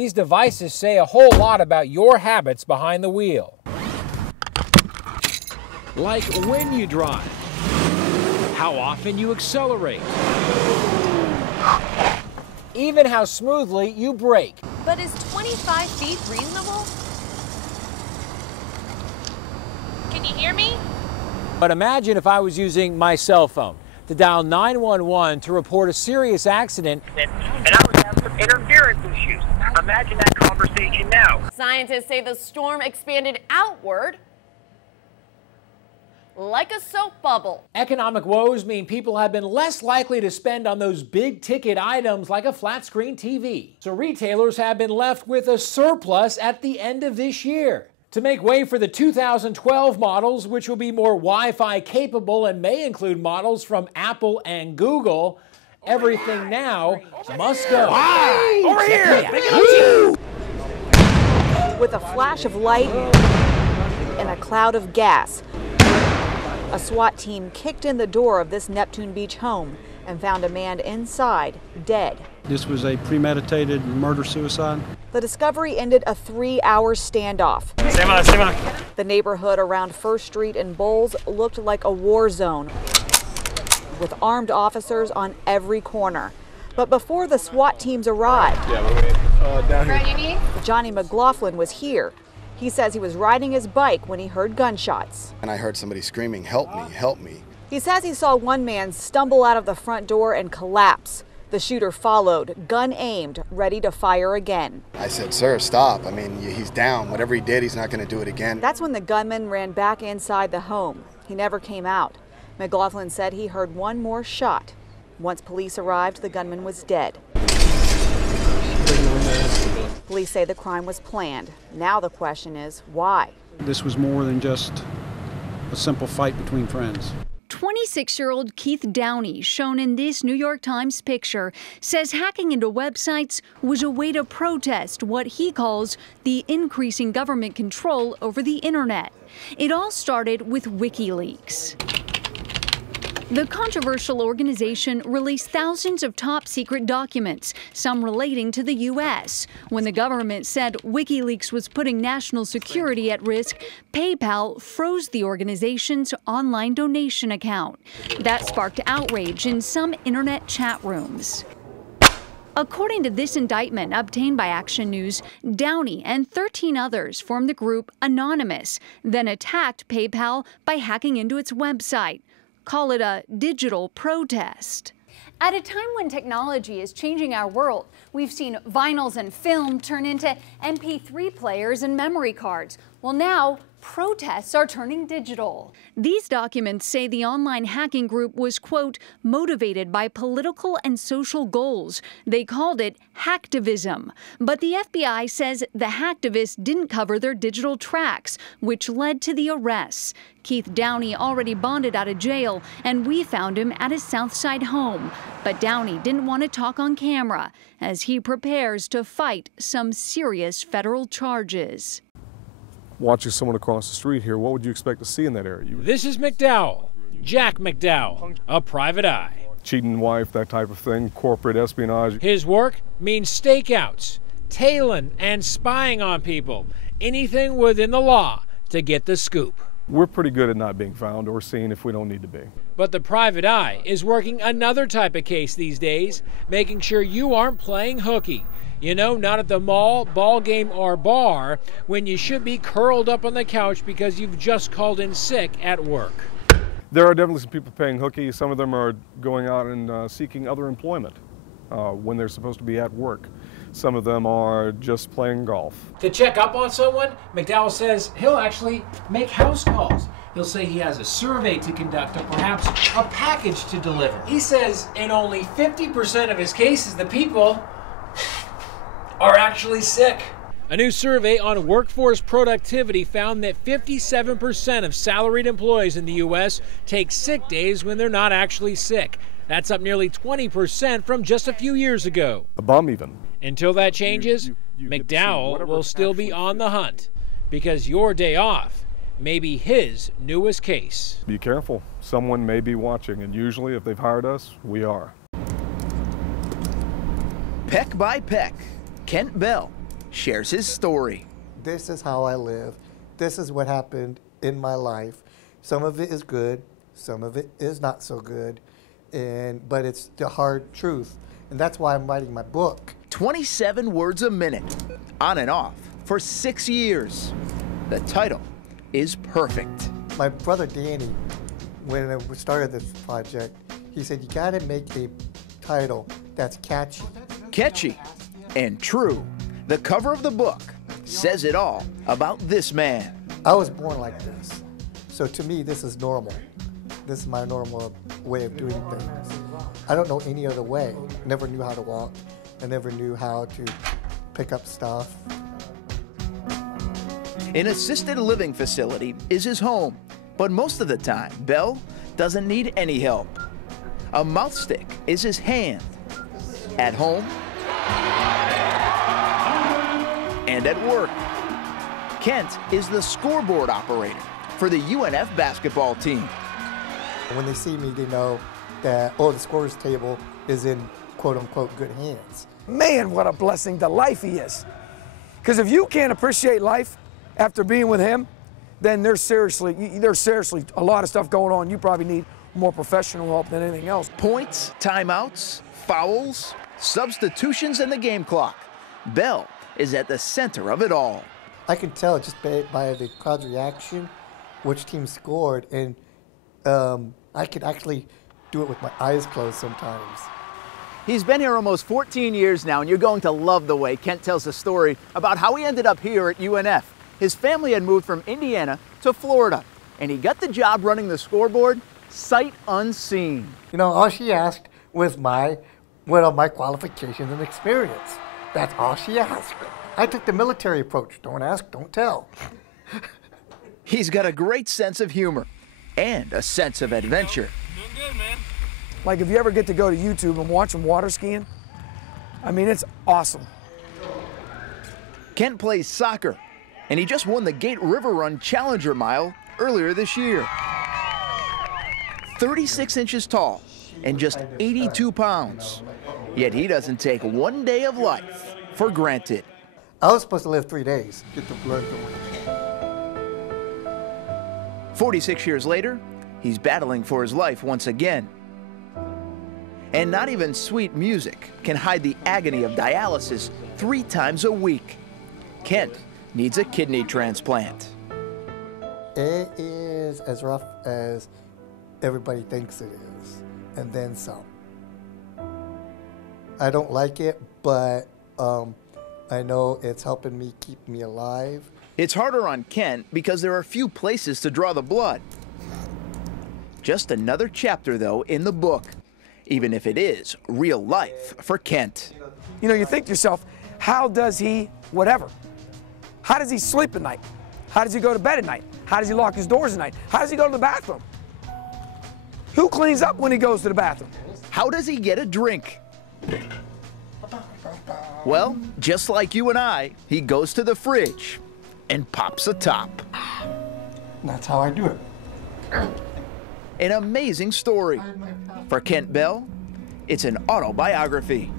These devices say a whole lot about your habits behind the wheel. Like when you drive, how often you accelerate, even how smoothly you brake. But is 25 feet reasonable? Can you hear me? But imagine if I was using my cell phone to dial 911 to report a serious accident. And I was having some interference issues. Imagine that conversation now. Scientists say the storm expanded outward like a soap bubble. Economic woes mean people have been less likely to spend on those big ticket items like a flat screen TV. So retailers have been left with a surplus at the end of this year. To make way for the 2012 models, which will be more Wi-Fi capable and may include models from Apple and Google, everything now must go. Wow. Over here! With a flash of light and a cloud of gas, a SWAT team kicked in the door of this Neptune Beach home and found a man inside, dead. This was a premeditated murder-suicide. The discovery ended a 3-hour standoff. The neighborhood around First Street in Bowles looked like a war zone, with armed officers on every corner. But before the SWAT teams arrived, Johnny McLaughlin was here. He says he was riding his bike when he heard gunshots. And I heard somebody screaming, "Help me, help me." He says he saw one man stumble out of the front door and collapse. The shooter followed, gun aimed, ready to fire again. I said, "Sir, stop. I mean, he's down. Whatever he did, he's not going to do it again." That's when the gunman ran back inside the home. He never came out. McLaughlin said he heard one more shot. Once police arrived, the gunman was dead. Police say the crime was planned. Now the question is, why? This was more than just a simple fight between friends. 26-year-old Keith Downey, shown in this New York Times picture, says hacking into websites was a way to protest what he calls the increasing government control over the internet. It all started with WikiLeaks. The controversial organization released thousands of top-secret documents, some relating to the U.S. When the government said WikiLeaks was putting national security at risk, PayPal froze the organization's online donation account. That sparked outrage in some internet chat rooms. According to this indictment obtained by Action News, Downey and 13 others formed the group Anonymous, then attacked PayPal by hacking into its website. Call it a digital protest. At a time when technology is changing our world, we've seen vinyls and film turn into MP3 players and memory cards. Well, now protests are turning digital. These documents say the online hacking group was, quote, motivated by political and social goals. They called it hacktivism. But the FBI says the hacktivists didn't cover their digital tracks, which led to the arrests. Keith Downey already bonded out of jail, and we found him at his Southside home. But Downey didn't want to talk on camera as he prepares to fight some serious federal charges. Watching someone across the street here, what would you expect to see in that area? This is McDowell, Jack McDowell, a private eye. Cheating wife, that type of thing, corporate espionage. His work means stakeouts, tailing and spying on people, anything within the law to get the scoop. We're pretty good at not being found or seen if we don't need to be. But the private eye is working another type of case these days, making sure you aren't playing hooky. You know, not at the mall, ball game, or bar, when you should be curled up on the couch because you've just called in sick at work. There are definitely some people paying hooky. Some of them are going out and seeking other employment when they're supposed to be at work. Some of them are just playing golf. To check up on someone, McDowell says he'll actually make house calls. He'll say he has a survey to conduct or perhaps a package to deliver. He says in only 50% of his cases, the people are actually sick. A new survey on workforce productivity found that 57% of salaried employees in the U.S. take sick days when they're not actually sick. That's up nearly 20% from just a few years ago. A bum even. Until that changes, McDowell will still be on the hunt because your day off may be his newest case. Be careful. Someone may be watching, and usually if they've hired us, we are. Peck by peck, Kent Bell, shares his story. This is how I live. This is what happened in my life. Some of it is good, some of it is not so good, but it's the hard truth. And that's why I'm writing my book. 27 words a minute, on and off, for 6 years. The title is perfect. My brother Danny, when we started this project, he said, you gotta make a title that's catchy. Catchy and true. The cover of the book says it all about this man. I was born like this. So to me, this is normal. This is my normal way of doing things. I don't know any other way. Never knew how to walk. I never knew how to pick up stuff. An assisted living facility is his home, but most of the time, Bell doesn't need any help. A mouth stick is his hand. At home and at work. Kent is the scoreboard operator for the UNF basketball team. When they see me, they know that, oh, the scorer's table is in quote-unquote good hands. Man, what a blessing to life he is. Because if you can't appreciate life after being with him, then there's seriously a lot of stuff going on. You probably need more professional help than anything else. Points, timeouts, fouls, substitutions, and the game clock. Bell is at the center of it all. I can tell just by the crowd's reaction which team scored, and I could actually do it with my eyes closed sometimes. He's been here almost 14 years now, and you're going to love the way Kent tells the story about how he ended up here at UNF. His family had moved from Indiana to Florida, and he got the job running the scoreboard sight unseen. You know, all she asked was what are my qualifications and experience. That's all she asked. I took the military approach. Don't ask, don't tell. He's got a great sense of humor and a sense of adventure. Doing good, man. Like if you ever get to go to YouTube and watch him water skiing, I mean, it's awesome. Kent plays soccer, and he just won the Gate River Run Challenger Mile earlier this year. 36 inches tall and just 82 pounds. Yet he doesn't take one day of life for granted. I was supposed to live 3 days, get the blood going. 46 years later, he's battling for his life once again. And not even sweet music can hide the agony of dialysis 3 times a week. Kent needs a kidney transplant. It is as rough as everybody thinks it is, and then some. I don't like it, but I know it's helping me keep me alive. It's harder on Kent because there are few places to draw the blood. Just another chapter, though, in the book, even if it is real life for Kent. You know, you think to yourself, how does he whatever? How does he sleep at night? How does he go to bed at night? How does he lock his doors at night? How does he go to the bathroom? Who cleans up when he goes to the bathroom? How does he get a drink? Well, just like you and I, he goes to the fridge and pops a top. That's how I do it. An amazing story. For Kent Bell, it's an autobiography.